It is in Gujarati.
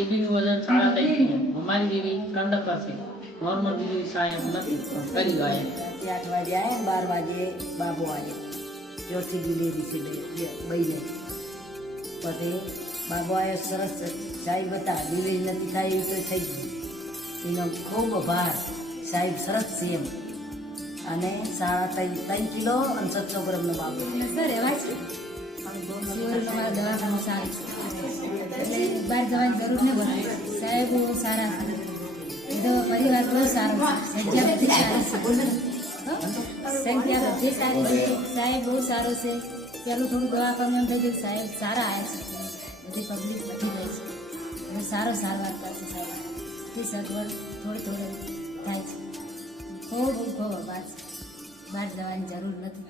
એબી નું વજન 3.5 કિલો हमारी बीवी कंडक्टर से नॉर्मल बीवी साहेब નથી કરી ગયા 8 વાગે આયા 12 વાગે બાબો આવ્યો ચોથી ડિલિવરી છે બઈને પછી બાબો આવ્યો સરસ સાહેબ બતા ડિલિવરી નથી થાય એ તો થઈ ગઈ એનો ખૂબ આભાર સાહેબ સરસ છે એમ અને 3.5 કિલો અને 700 ગ્રામનો બાબો સર એવા છે તમારા દવાખાનું સારું છે એટલે બહાર જવાની જરૂર નહીં પડે સાહેબ બહુ સારા છે બધો પરિવાર બહુ સારો છે સંખ્યા બધી સારી છે સંખ્યા બધી સારી છે સાહેબ બહુ સારો છે પેલું થોડું દવાખાનું એમ થઈ ગયું સાહેબ સારા આવ્યા છે બધી પબ્લિક વધી ગઈ છે અને સારો સારવાર કરશે સાહેબ તે સગવડ થોડી થાય છે ખૂબ ખૂબ આભાર છે બહાર જવાની જરૂર નથી